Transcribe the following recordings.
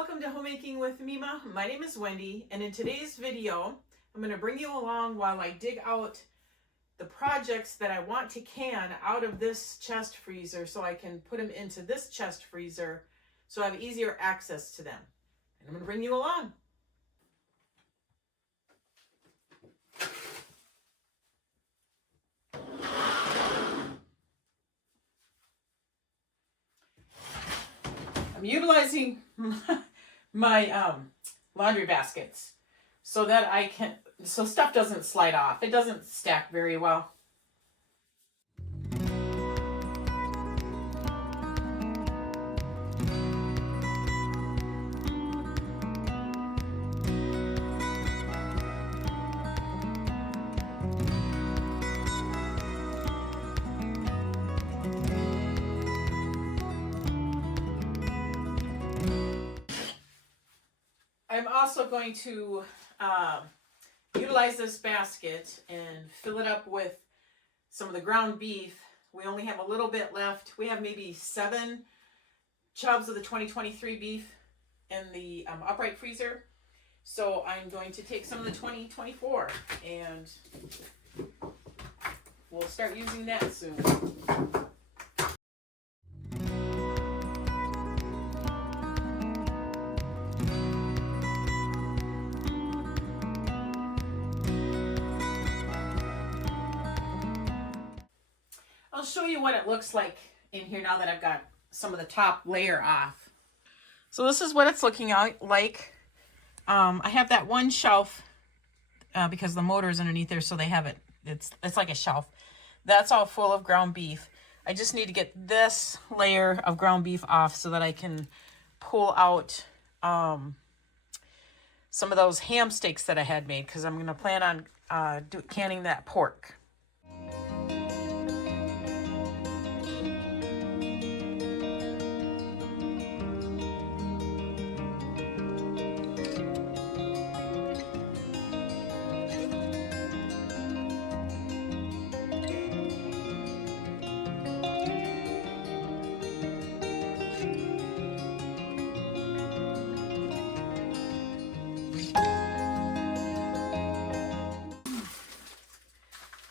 Welcome to Homemaking with Mima. My name is Wendy, and in today's video, I'm going to bring you along while I dig out the projects that I want to can out of this chest freezer so I can put them into this chest freezer so I have easier access to them. And I'm going to bring you along. I'm utilizing my laundry baskets so that so stuff doesn't slide off. It doesn't stack very well. I'm also going to utilize this basket and fill it up with some of the ground beef. We only have a little bit left. We have maybe 7 chubs of the 2023 beef in the upright freezer. So I'm going to take some of the 2024 and we'll start using that soon. I'll show you what it looks like in here now that I've got some of the top layer off. So this is what it's looking like. I have that one shelf because the motor is underneath there, so they have it. It's like a shelf. That's all full of ground beef. I just need to get this layer of ground beef off so that I can pull out some of those ham steaks that I had made because I'm going to plan on canning that pork.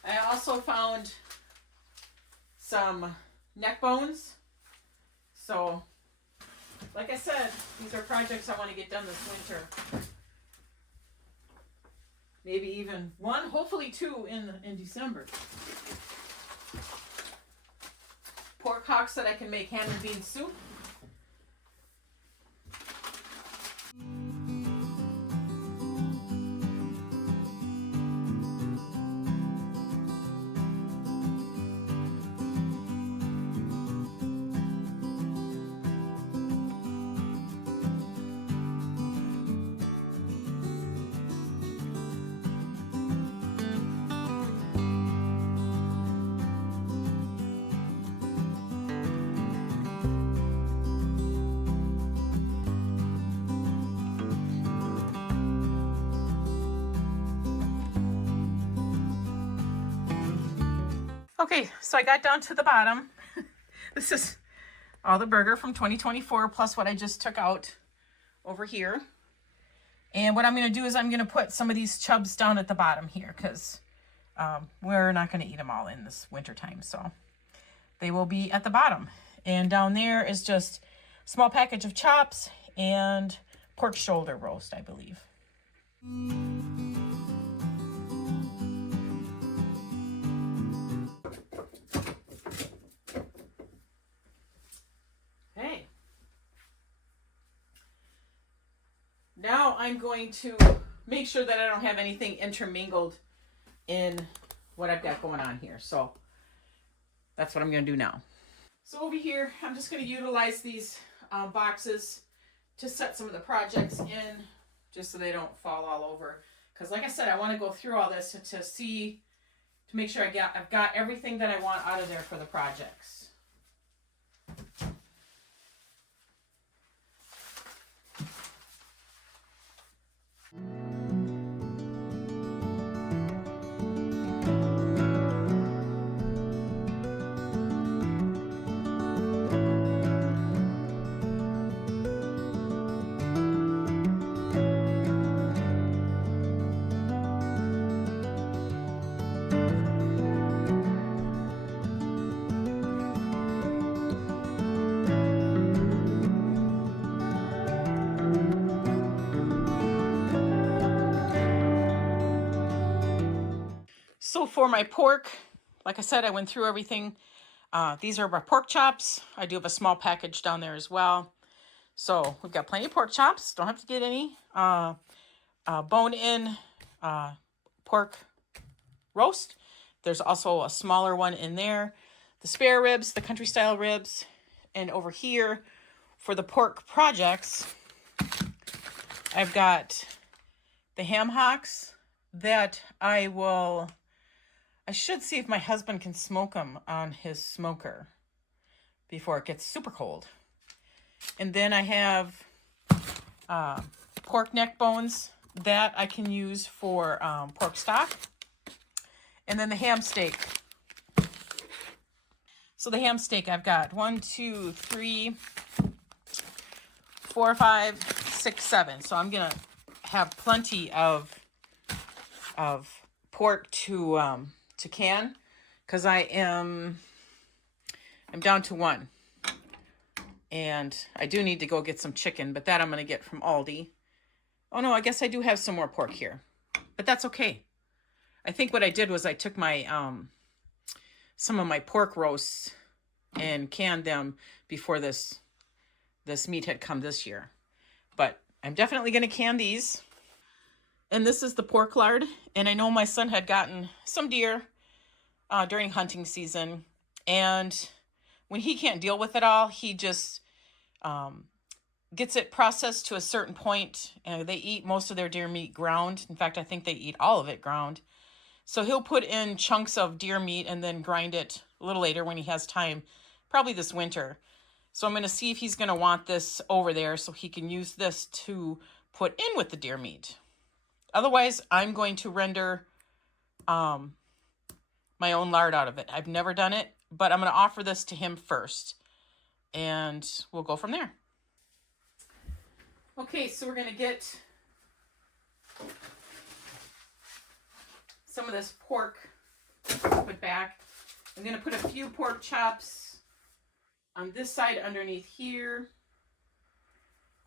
I also found some neck bones. So, like I said, these are projects I want to get done this winter. Maybe even one, hopefully 2 in December. Pork hocks that I can make ham and bean soup. Okay, so I got down to the bottom. This is all the burger from 2024 plus what I just took out over here. And what I'm going to do is I'm going to put some of these chubs down at the bottom here because we're not going to eat them all in this winter time. So they will be at the bottom. And down there is just a small package of chops and pork shoulder roast, I believe. Now I'm going to make sure that I don't have anything intermingled in what I've got going on here. So that's what I'm going to do now. So over here, I'm just going to utilize these boxes to set some of the projects in just so they don't fall all over. Because like I said, I want to go through all this to make sure I've got everything that I want out of there for the projects. So for my pork, like I said, I went through everything. These are my pork chops. I do have a small package down there as well. So we've got plenty of pork chops. Don't have to get any. Bone-in pork roast. There's also a smaller one in there. The spare ribs, the country style ribs. And over here for the pork projects, I've got the ham hocks that I should see if my husband can smoke them on his smoker before it gets super cold. And then I have pork neck bones that I can use for pork stock. And then the ham steak. So the ham steak, I've got 1, 2, 3, 4, 5, 6, 7. So I'm gonna have plenty of pork to can, because I'm down to 1. And I do need to go get some chicken, but that I'm gonna get from Aldi. Oh no, I guess I do have some more pork here, but that's okay. I think what I did was I took my some of my pork roasts and canned them before this meat had come this year. But I'm definitely going to can these. And this is the pork lard. And I know my son had gotten some deer during hunting season. And when he can't deal with it all, he just gets it processed to a certain point. And they eat most of their deer meat ground. In fact, I think they eat all of it ground. So he'll put in chunks of deer meat and then grind it a little later when he has time, probably this winter. So I'm going to see if he's going to want this over there so he can use this to put in with the deer meat. Otherwise, I'm going to render my own lard out of it. I've never done it, but I'm going to offer this to him first. And we'll go from there. Okay, so we're going to get some of this pork put back. I'm going to put a few pork chops on this side underneath here.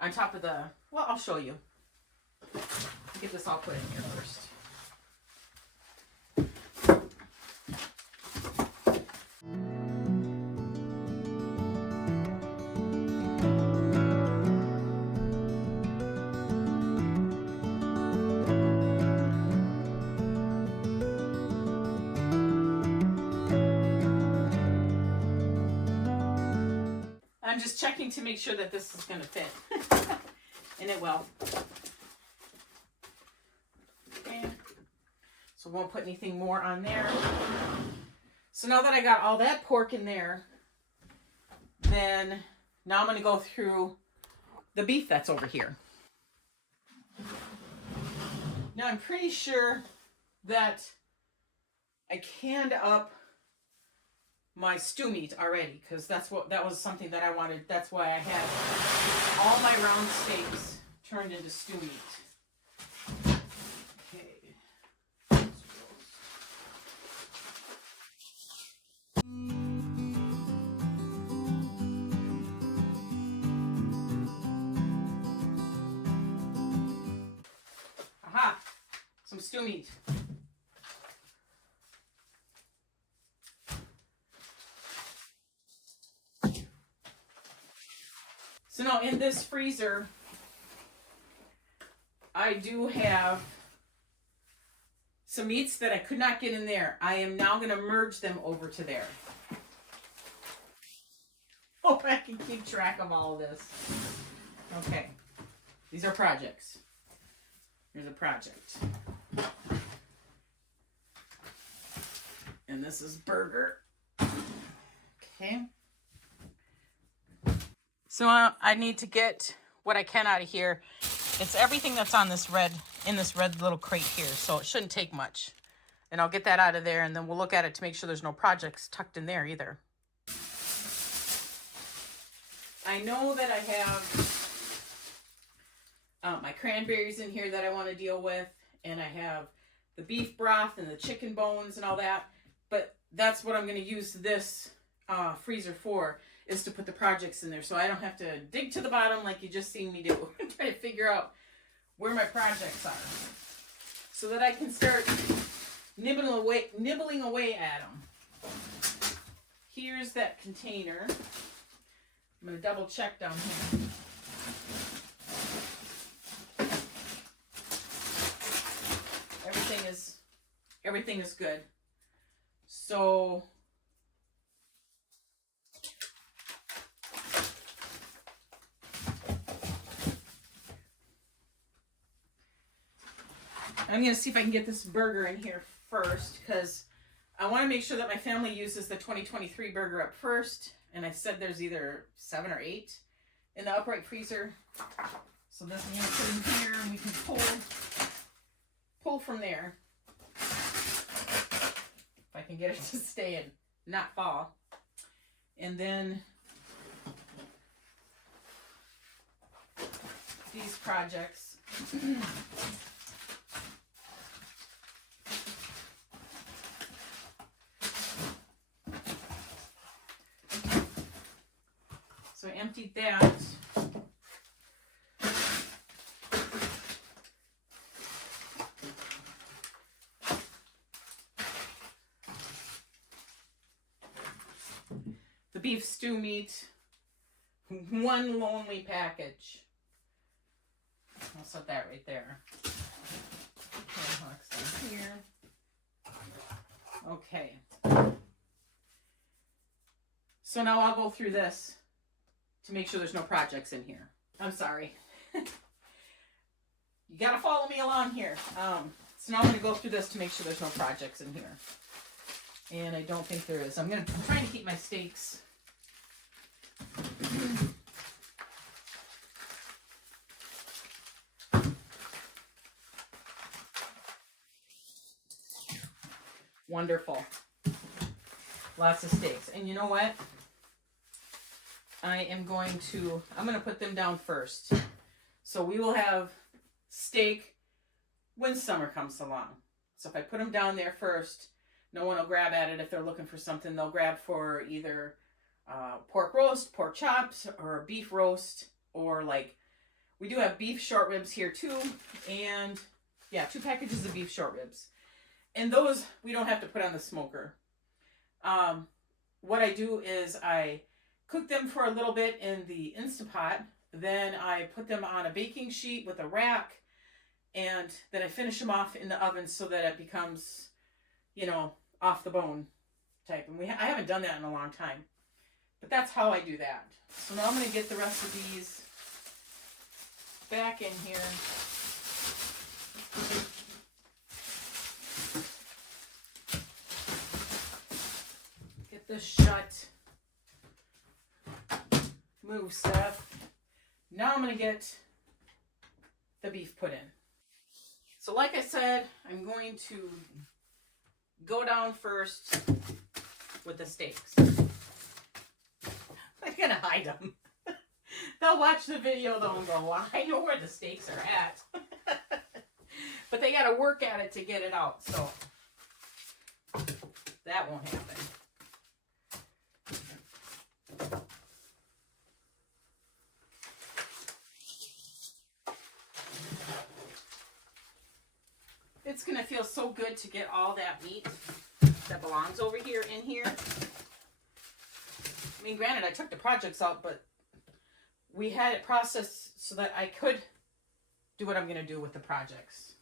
On top of the, well, I'll show you. Get this all put in here first. I'm just checking to make sure that this is going to fit. And it will. Okay. So we won't put anything more on there. So now that I got all that pork in there, then now I'm going to go through the beef that's over here. Now I'm pretty sure that I canned up my stew meat already, because that was something that I wanted. That's why I had all my round steaks turned into stew meat. Okay. Aha! Some stew meat. So now in this freezer, I do have some meats that I could not get in there. I am now going to merge them over to there. Hope I can keep track of all of this. Okay. These are projects. Here's a project. And this is burger. Okay. So I need to get what I can out of here. It's everything that's on this red, in this red little crate here. So it shouldn't take much. And I'll get that out of there, and then we'll look at it to make sure there's no projects tucked in there either. I know that I have my cranberries in here that I want to deal with. And I have the beef broth and the chicken bones and all that. But that's what I'm going to use this freezer for, is to put the projects in there, so I don't have to dig to the bottom like you just seen me do. Try to figure out where my projects are, so that I can start nibbling away at them. Here's that container. I'm going to double check down here. Everything is good. So I'm going to see if I can get this burger in here first, because I want to make sure that my family uses the 2023 burger up first. And I said there's either 7 or 8 in the upright freezer. So this I'm going to put in here, and we can pull from there. If I can get it to stay and not fall. And then these projects. So I emptied that. The beef stew meat, one lonely package. I'll set that right there. Here. Okay. So now I'll go through this to make sure there's no projects in here. I'm sorry. You gotta follow me along here. So now I'm gonna go through this to make sure there's no projects in here. And I don't think there is. I'm trying to keep my steaks. Wonderful. Lots of steaks. And you know what? I'm going to put them down first. So we will have steak when summer comes along. So if I put them down there first, no one will grab at it. If they're looking for something, they'll grab for either pork roast, pork chops, or beef roast, or like, we do have beef short ribs here too. And yeah, 2 packages of beef short ribs. And those we don't have to put on the smoker. What I do is I cook them for a little bit in the Instapot. Then I put them on a baking sheet with a rack. And then I finish them off in the oven so that it becomes, you know, off the bone type. And I haven't done that in a long time. But that's how I do that. So now I'm going to get the rest of these back in here. Get this shut. Move stuff. Now I'm going to get the beef put in. So like I said, I'm going to go down first with the steaks. I'm going to hide them. They'll watch the video though and go, well, I know where the steaks are at. But they got to work at it to get it out. So that won't happen. It's going to feel so good to get all that meat that belongs over here in here. I mean, granted, I took the projects out, but we had it processed so that I could do what I'm going to do with the projects.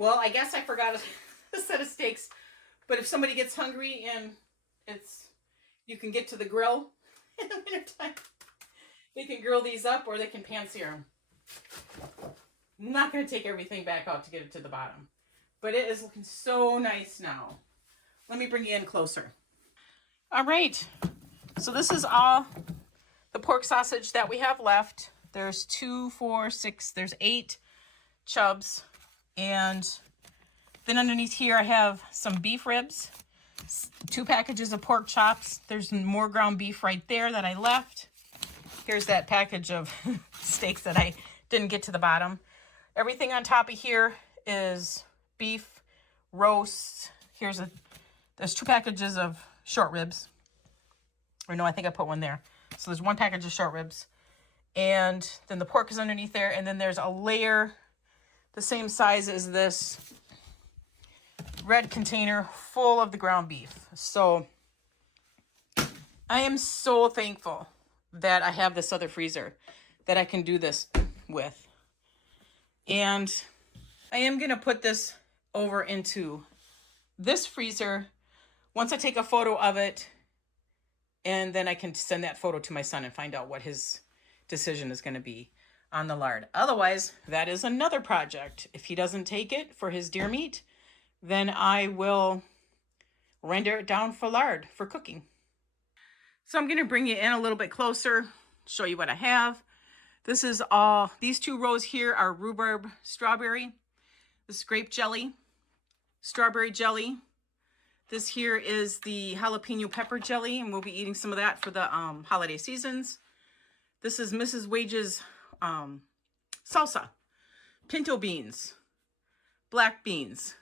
Well, I guess I forgot a set of steaks, but if somebody gets hungry and you can get to the grill in the wintertime, they can grill these up or they can pan-sear them. I'm not going to take everything back out to get it to the bottom, but it is looking so nice now. Let me bring you in closer. All right, so this is all the pork sausage that we have left. There's 2, 4, 6, there's 8 chubs. And then underneath here I have some beef ribs. 2 packages of pork chops. There's more ground beef right there that I left. Here's that package of steaks that I didn't get to the bottom. Everything on top of here is beef roast. There's 2 packages of short ribs. Or no, I think I put one there. So there's 1 package of short ribs. And then the pork is underneath there. And then there's a layer the same size as this red container full of the ground beef. So I am so thankful that I have this other freezer that I can do this with. And I am going to put this over into this freezer once I take a photo of it, and then I can send that photo to my son and find out what his decision is going to be on the lard. Otherwise, that is another project. If he doesn't take it for his deer meat, then I will render it down for lard for cooking. So I'm going to bring you in a little bit closer, show you what I have. This is all, these 2 rows here are rhubarb strawberry. This is grape jelly, strawberry jelly. This here is the jalapeno pepper jelly, and we'll be eating some of that for the holiday seasons. This is Mrs. Wage's salsa, pinto beans, black beans,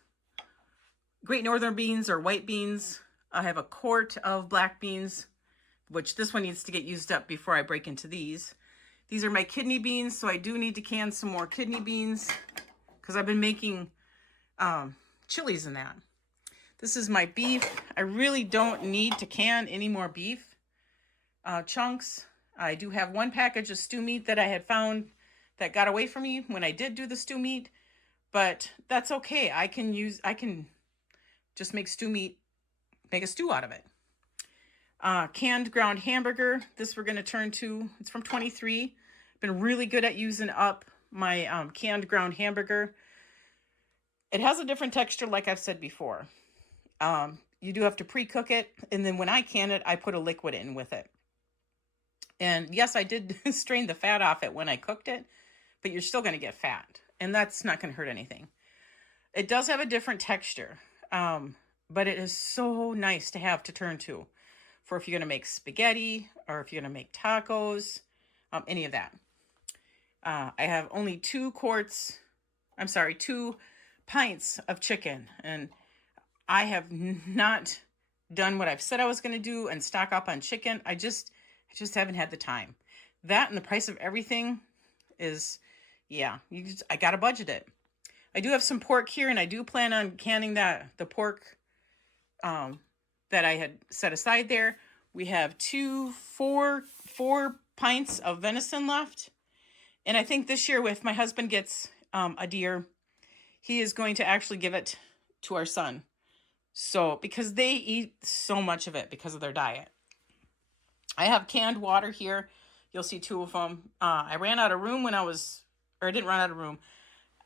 Great Northern beans or white beans. I have a quart of black beans, which this one needs to get used up before I break into these. These are my kidney beans, so I do need to can some more kidney beans because I've been making chilies in that. This is my beef. I really don't need to can any more beef chunks. I do have 1 package of stew meat that I had found that got away from me when I did do the stew meat, but that's okay. I can just make stew meat, make a stew out of it. Canned ground hamburger. This we're going to turn to. It's from 23. Been really good at using up my canned ground hamburger. It has a different texture, like I've said before. You do have to pre-cook it, and then when I can it, I put a liquid in with it. And yes, I did strain the fat off it when I cooked it, but you're still going to get fat, and that's not going to hurt anything. It does have a different texture, but it is so nice to have to turn to for if you're going to make spaghetti or if you're going to make tacos, any of that. I have only 2 pints of chicken, and I have not done what I've said I was going to do and stock up on chicken. I just haven't had the time. That and the price of everything is, yeah, I got to budget it. I do have some pork here, and I do plan on canning the pork that I had set aside there. We have 4 pints of venison left. And I think this year, if my husband gets a deer, he is going to actually give it to our son. So, because they eat so much of it because of their diet. I have canned water here. You'll see 2 of them. I ran out of room I didn't run out of room.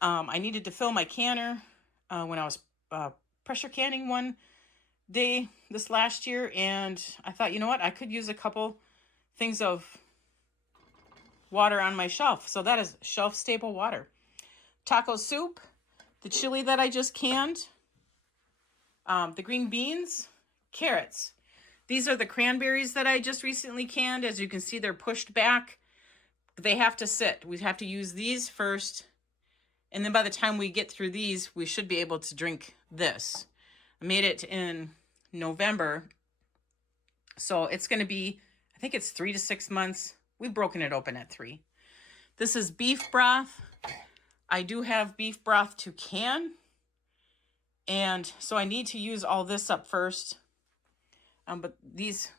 I needed to fill my canner when I was pressure canning one day this last year. And I thought, you know what? I could use a couple things of water on my shelf. So that is shelf stable water. Taco soup, the chili that I just canned, the green beans, carrots. These are the cranberries that I just recently canned. As you can see, they're pushed back. They have to sit. We have to use these first. And then by the time we get through these, we should be able to drink this. I made it in November. So it's going to be, I think it's 3 to 6 months. We've broken it open at 3. This is beef broth. I do have beef broth to can. And so I need to use all this up first. But these,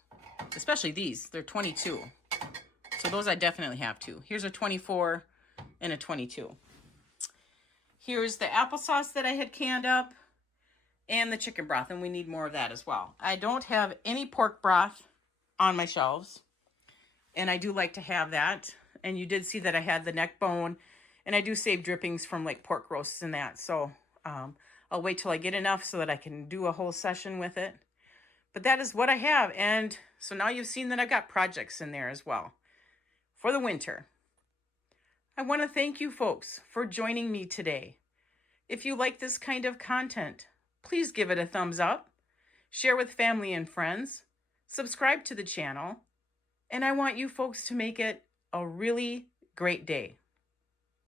especially these, they're 22. So those I definitely have to. Here's a 24 and a 22. Here's the applesauce that I had canned up and the chicken broth, and we need more of that as well. I don't have any pork broth on my shelves, and I do like to have that. And you did see that I had the neck bone, and I do save drippings from like pork roasts and that. So I'll wait till I get enough so that I can do a whole session with it. But that is what I have. And so now you've seen that I've got projects in there as well for the winter. I want to thank you folks for joining me today. If you like this kind of content, please give it a thumbs up. share with family and friends, subscribe to the channel, and I want you folks to make it a really great day.